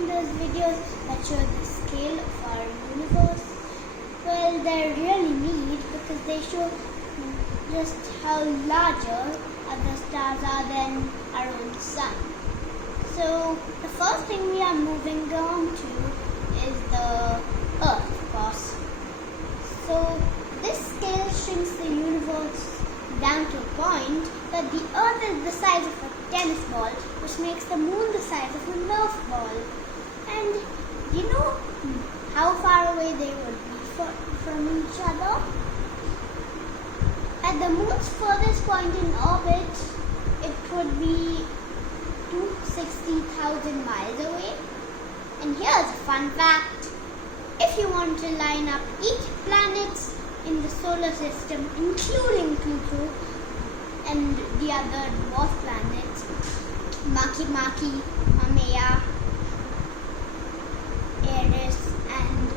watching those videos that show the scale of our universe? Well, they're really neat because they show just how larger other stars are than our own sun. So, the first thing we are moving on to is the Earth, of course. So, this scale shrinks the universe down to a point that the Earth is the size of a tennis ball, which makes the moon the size of a Nerf ball. And you know how far away they would be from each other? At the moon's furthest point in orbit, it would be 260,000 miles away. And here's a fun fact. If you want to line up each planet in the solar system, including Pluto and the other dwarf planets, Makemake, Haumea, Eris, and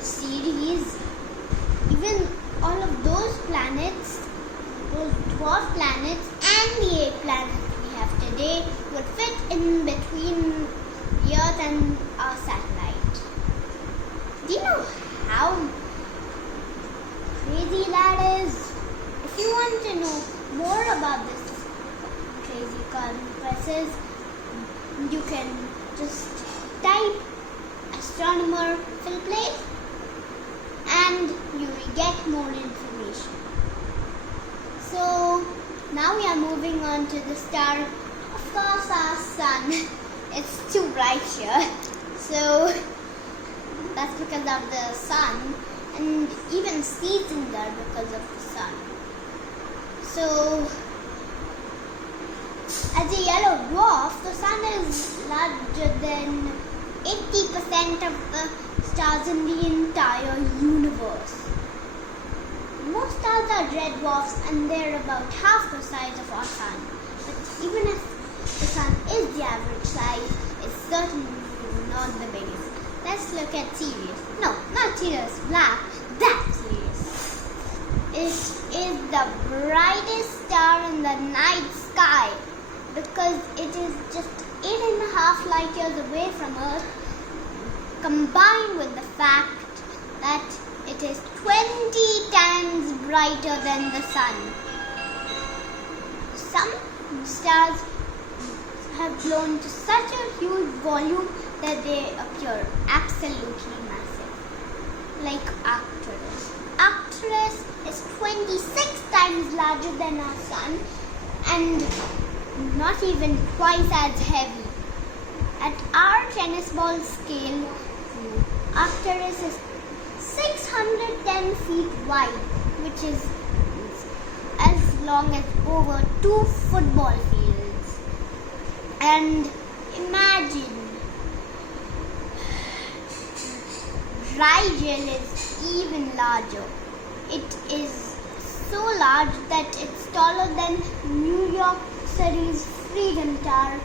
Ceres, even all of those planets, those dwarf planets, and the 8 planets we have today would fit in between the Earth and our satellite. Do you know how crazy that is? If you want to know more about this crazy process, you can just type astronomer Phil Plait and you will get more information. So now we are moving on to the star, of course our sun. It's too bright here, so that's because of the sun, and even seasons are because of the sun. So as a yellow dwarf, the sun is larger than 80% of the stars in the entire universe. Most stars are red dwarfs and they're about half the size of our sun. But even if the sun is the average size, it's certainly not the biggest. Let's look at Sirius. No, not Sirius Black. That's Sirius. It is the brightest star in the night sky because it is just 8.5 light years away from Earth, combined with the fact that it is 20 times brighter than the sun. Some stars have grown to such a huge volume that they appear absolutely massive, like Arcturus. Arcturus is 26 times larger than our sun and not even twice as heavy. At our tennis ball scale, Arcturus is 610 feet wide, which is as long as over 2 football fields. And imagine, Rigel is even larger. It is so large that it's taller than New York City's Freedom Tower.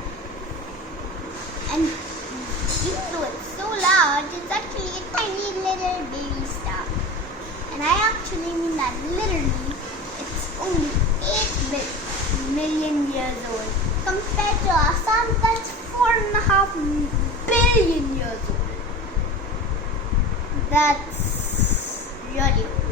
And even though it's so large, it's actually a tiny little baby star. And I actually mean that literally. It's only 8 million years old compared to our sun that's 4.5 billion years old. That's really old.